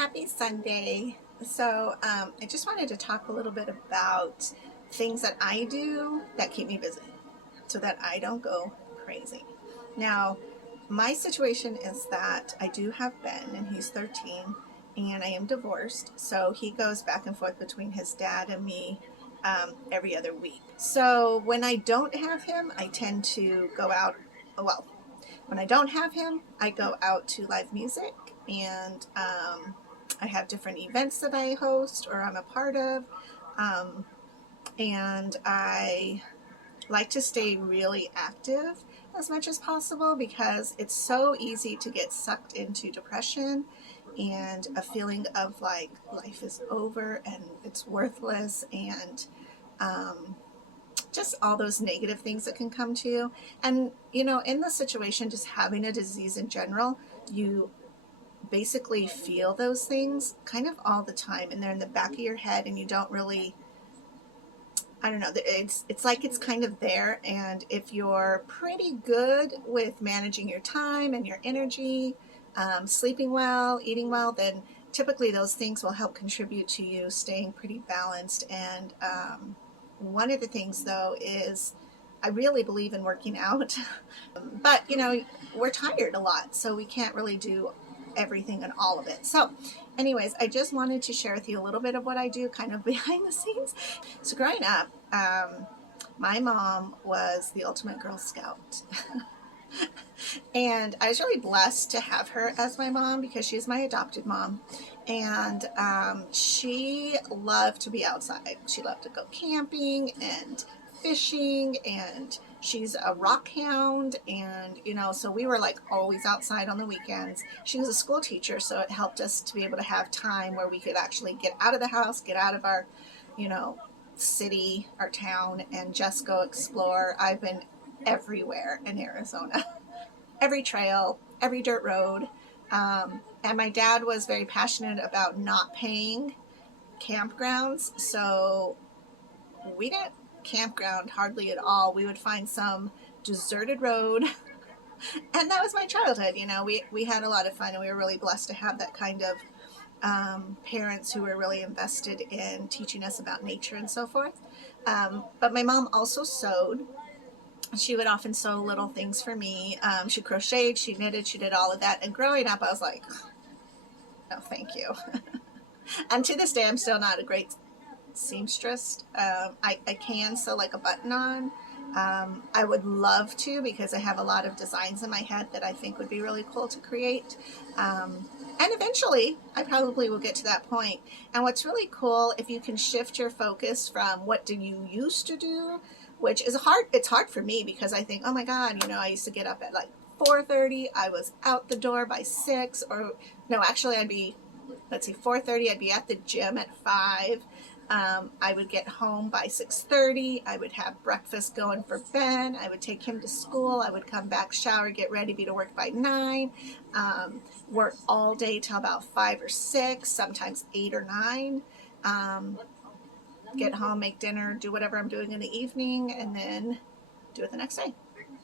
Happy Sunday. So I just wanted to talk a little bit about things that I do that keep me busy so that I don't go crazy. Now, my situation is that I do have Ben and he's 13 and I am divorced. So he goes back and forth between his dad and me every other week. So when I don't have him, I tend to go out. Well, when I don't have him, I go out to live music and I have different events that I host or I'm a part of. Um, and I like to stay really active as much as possible because it's so easy to get sucked into depression and a feeling of like life is over and it's worthless and um, just all those negative things that can come to you. And, you know, in the situation, just having a disease in general, you basically feel those things kind of all the time and they're in the back of your head and you don't really, I don't know, it's like it's kind of there. And if you're pretty good with managing your time and your energy, sleeping well, eating well, then typically those things will help contribute to you staying pretty balanced. And one of the things though is I really believe in working out, but you know, we're tired a lot, so we can't really do everything and all of it. So anyways, I just wanted to share with you a little bit of what I do kind of behind the scenes. So growing up, my mom was the ultimate Girl Scout. And I was really blessed to have her as my mom because she's my adopted mom. And she loved to be outside. She loved to go camping and fishing, and she's a rock hound. And, you know, so we were like always outside on the weekends. She was a school teacher, so it helped us to be able to have time where we could actually get out of the house, get out of our, you know, city, our town, and just go explore. I've been everywhere in Arizona. Every trail, every dirt road. And my dad was very passionate about not paying campgrounds, so we didn't campground hardly at all. We would find some deserted road, and that was my childhood. You know, we had a lot of fun, and we were really blessed to have that kind of parents who were really invested in teaching us about nature and so forth. But my mom also sewed. She would often sew little things for me. She crocheted, she knitted, she did all of that. And growing up, I was like, no, thank you. And to this day, I'm still not a great seamstress. I can sew like a button on. I would love to because I have a lot of designs in my head that I think would be really cool to create. And eventually, I probably will get to that point. And what's really cool, if you can shift your focus from what did you used to do, which is hard. It's hard for me because I think, oh my God, you know, I used to get up at like 4:30. I was out the door by 6, or no, actually I'd be, let's see, 4:30. I'd be at the gym at 5. I would get home by 6:30. I would have breakfast going for Ben. I would take him to school. I would come back, shower, get ready, be to work by 9. Work all day till about 5 or 6, sometimes 8 or 9. Get home, make dinner, do whatever I'm doing in the evening, and then do it the next day.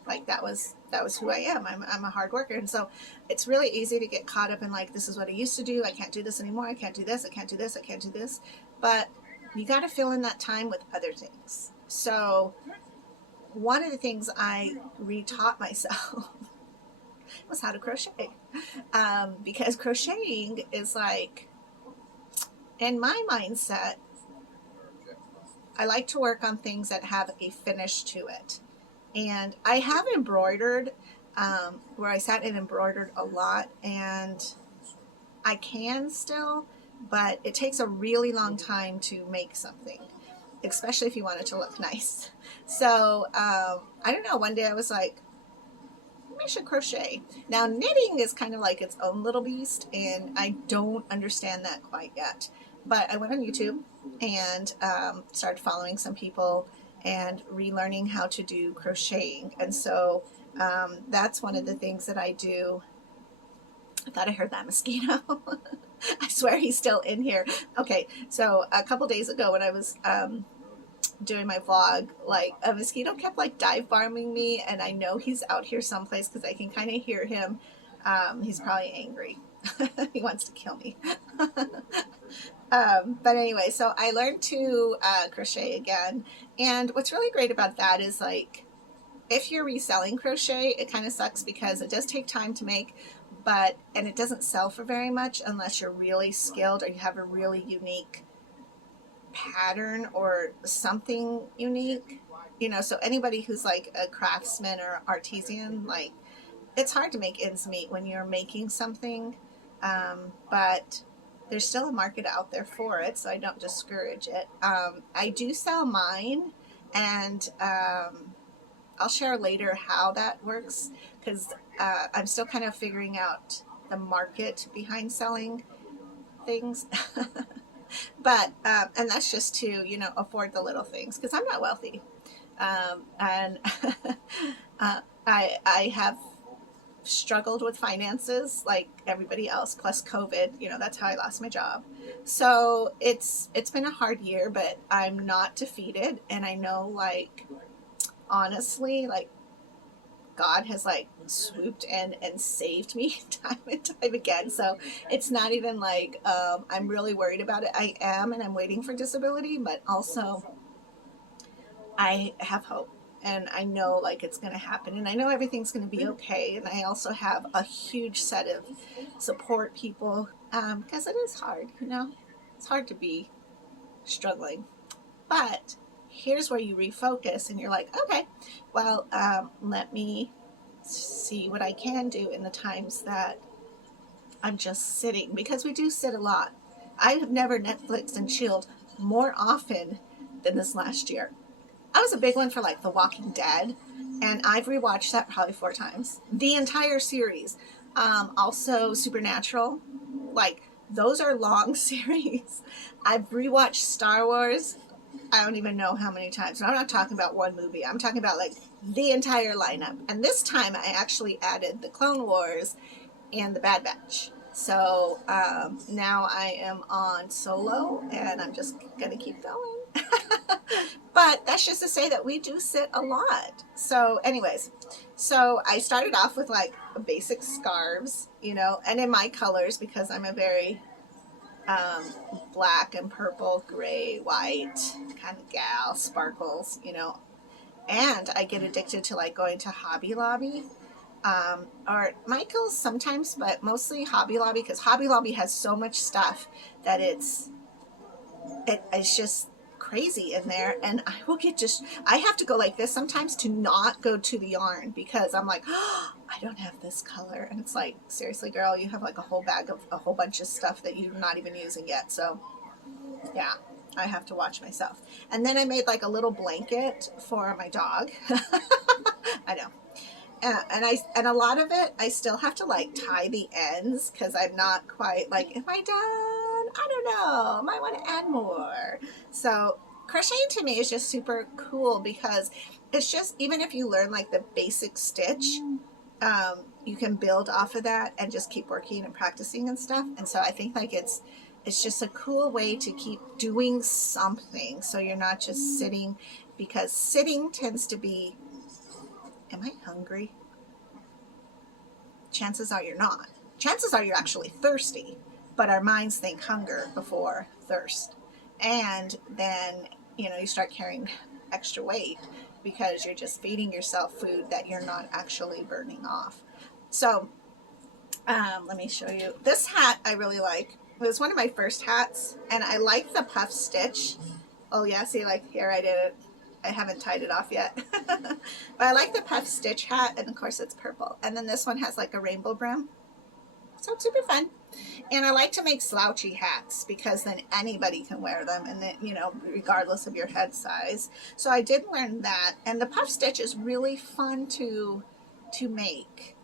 Like that was who I am. I'm a hard worker, and so it's really easy to get caught up in like, this is what I used to do. I can't do this anymore. I can't do this. I can't do this. I can't do this. But you got to fill in that time with other things. So one of the things I retaught myself was how to crochet, because crocheting is like, in my mindset, I like to work on things that have a finish to it. And I have embroidered, where I sat and embroidered a lot, and I can still, but it takes a really long time to make something, especially if you want it to look nice. So I don't know, one day I was like, I should crochet. Now knitting is kind of like its own little beast, and I don't understand that quite yet. But I went on YouTube and started following some people and relearning how to do crocheting. And so that's one of the things that I do. I thought I heard that mosquito. I swear he's still in here. Okay, so a couple days ago when I was doing my vlog, like a mosquito kept like dive bombing me, and I know he's out here someplace because I can kind of hear him. He's probably angry. He wants to kill me. But anyway, so I learned to crochet again. And what's really great about that is like, if you're reselling crochet, it kind of sucks because it does take time to make, and it doesn't sell for very much unless you're really skilled or you have a really unique pattern or something unique, you know. So anybody who's like a craftsman or artisan, like, it's hard to make ends meet when you're making something, but there's still a market out there for it, so I don't discourage it. I do sell mine, and I'll share later how that works, because I'm still kind of figuring out the market behind selling things. But and that's just to, you know, afford the little things, because I'm not wealthy, and I have struggled with finances like everybody else, plus COVID, you know, that's how I lost my job. So it's been a hard year, but I'm not defeated, and I know, like, honestly, like, God has like swooped in and saved me time and time again. So it's not even like I'm really worried about it. I am, and I'm waiting for disability, but also I have hope, and I know like it's going to happen, and I know everything's going to be okay. And I also have a huge set of support people, because it is hard, you know, it's hard to be struggling. But here's where you refocus, and you're like, okay, well, let me see what I can do in the times that I'm just sitting, because we do sit a lot. I have never Netflixed and chilled more often than this last year. I was a big one for like The Walking Dead, and I've rewatched that probably 4 times, the entire series. Also Supernatural, like, those are long series. I've rewatched Star Wars, I don't even know how many times. And I'm not talking about one movie. I'm talking about like the entire lineup. And this time I actually added the Clone Wars and the Bad Batch. So now I am on Solo, and I'm just going to keep going. But that's just to say that we do sit a lot. So anyways, so I started off with like basic scarves, you know, and in my colors, because I'm a very black and purple, gray, white kind of gal, sparkles, you know. And I get addicted to like going to Hobby Lobby, or Michael's sometimes, but mostly Hobby Lobby, because Hobby Lobby has so much stuff that it's just crazy in there. And I will get just, I have to go like this sometimes to not go to the yarn, because I'm like, oh, I don't have this color. And it's like, seriously, girl, you have like a whole bag of a whole bunch of stuff that you're not even using yet. So yeah, I have to watch myself. And then I made like a little blanket for my dog. I know. And a lot of it, I still have to like tie the ends, because I'm not quite like, am I done? I don't know. Might want to add more. So crocheting to me is just super cool, because it's just, even if you learn like the basic stitch, you can build off of that and just keep working and practicing and stuff. And so I think like it's just a cool way to keep doing something, so you're not just sitting, because sitting tends to be, am I hungry? Chances are you're not. Chances are you're actually thirsty, but our minds think hunger before thirst. And then, you know, you start carrying extra weight because you're just feeding yourself food that you're not actually burning off. So let me show you. This hat I really like. It was one of my first hats, and I like the puff stitch. Oh yeah, see, like here I did it. I haven't tied it off yet. But I like the puff stitch hat, and of course it's purple. And then this one has like a rainbow brim. So it's super fun. And I like to make slouchy hats, because then anybody can wear them, and then, you know, regardless of your head size. So I did learn that. And the puff stitch is really fun to make.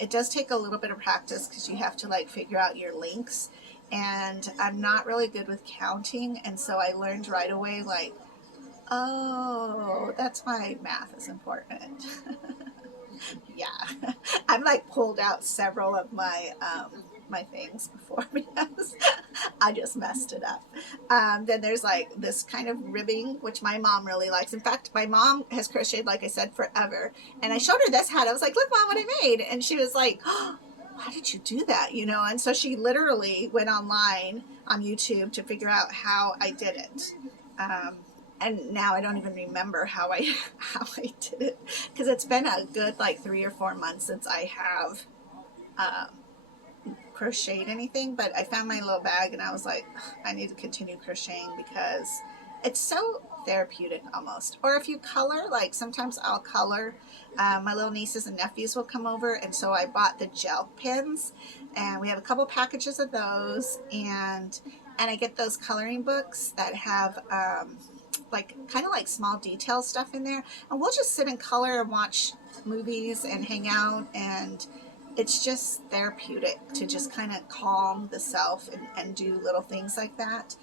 It does take a little bit of practice, because you have to like figure out your links. And I'm not really good with counting. And so I learned right away, like, oh, that's why math is important. Yeah, I've like pulled out several of my my things before, because I just messed it up. Then there's like this kind of ribbing, which my mom really likes. In fact, my mom has crocheted, like I said, forever. And I showed her this hat. I was like, look, Mom, what I made. And she was like, oh, how did you do that? You know, and so she literally went online on YouTube to figure out how I did it. And now I don't even remember how I how I did it, because it's been a good like 3 or 4 months since I have crocheted anything. But I found my little bag and I was like, I need to continue crocheting because it's so therapeutic almost. Or if you color, like sometimes I'll color. My little nieces and nephews will come over, and so I bought the gel pens, and we have a couple packages of those, and I get those coloring books that have like kind of like small detail stuff in there, and we'll just sit and color and watch movies and hang out, and it's just therapeutic to just kind of calm the self and do little things like that.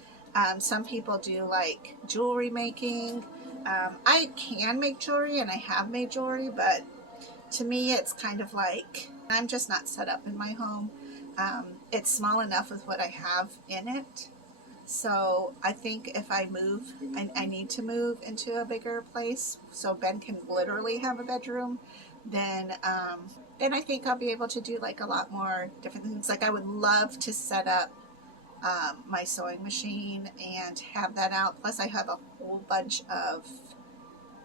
Some people do like jewelry making. I can make jewelry and I have made jewelry, but to me it's kind of like I'm just not set up in my home. It's small enough with what I have in it. So I think if I move, I need to move into a bigger place so Ben can literally have a bedroom, then I think I'll be able to do like a lot more different things. Like I would love to set up my sewing machine and have that out. Plus I have a whole bunch of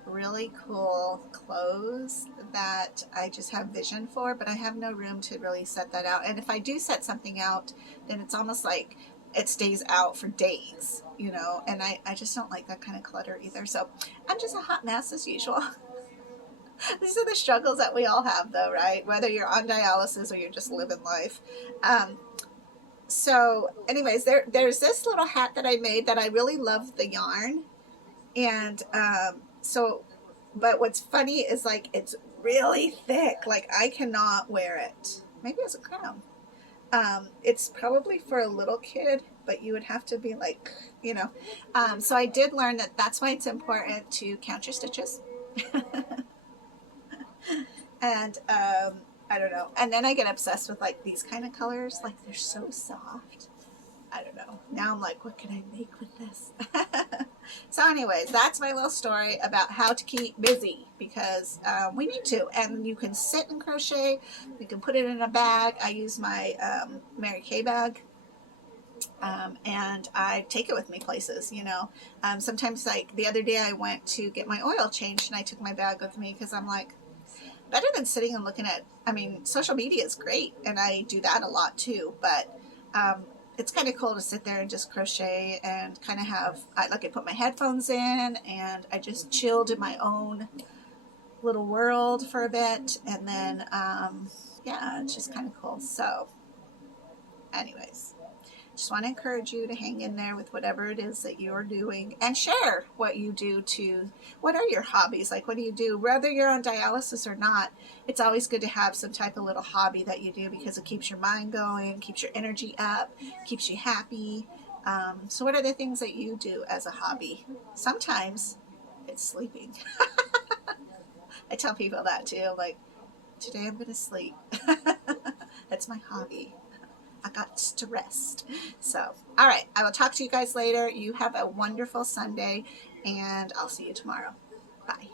really cool clothes that I just have vision for, but I have no room to really set that out. And if I do set something out, then it's almost like it stays out for days, you know, and I just don't like that kind of clutter either. So I'm just a hot mess as usual. These are the struggles that we all have though, right? Whether you're on dialysis or you're just living life. So anyways, there's this little hat that I made that I really love the yarn. And but what's funny is like it's really thick. Like I cannot wear it. Maybe as a crown. It's probably for a little kid, but you would have to be like, you know. So I did learn that that's why it's important to count your stitches. And I don't know. And then I get obsessed with like these kind of colors. Like they're so soft. I don't know. Now I'm like, what can I make with this? So anyways, that's my little story about how to keep busy, because we need to. And you can sit and crochet. You can put it in a bag. I use my Mary Kay bag. And I take it with me places, you know. Sometimes like the other day I went to get my oil changed and I took my bag with me because I'm like, better than sitting and looking at, I mean, social media is great and I do that a lot too, but it's kind of cool to sit there and just crochet and kind of have, I put my headphones in and I just chilled in my own little world for a bit, and then yeah, it's just kind of cool. So anyways, just want to encourage you to hang in there with whatever it is that you're doing and share what you do to, what are your hobbies? Like, what do you do? Whether you're on dialysis or not, it's always good to have some type of little hobby that you do because it keeps your mind going, keeps your energy up, keeps you happy. So what are the things that you do as a hobby? Sometimes it's sleeping. I tell people that too, like, today I'm going to sleep. That's my hobby. I got to rest. So, all right. I will talk to you guys later. You have a wonderful Sunday, and I'll see you tomorrow. Bye.